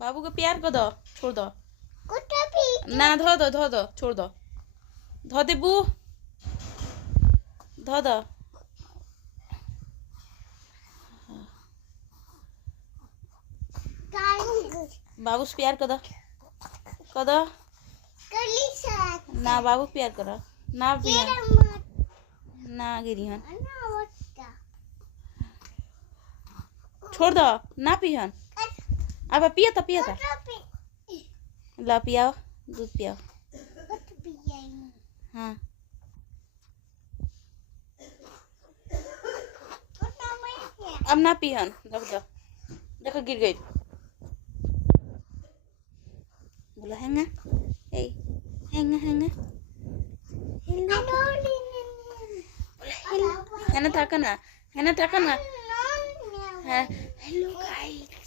बाबू को प्यार कर दो, छोड़ दो कुत्ता भी ना, धो दो, छोड़ दो, धो दे बू, धो दो। बाबू से प्यार कर दो, कर दो ना, बाबू प्यार करो ना, पियन ना, गिरी हन, छोड़ दो ना, पियन अब पिया था ला, पियाओ दूध पियाओ। हाँ अब ना पियन, रख दो, देखो गिर गई। बोलो हैंगा, ए हैंगा हैंगा, हेलो, है ना ताका ना, है ना, हेलो गाइस।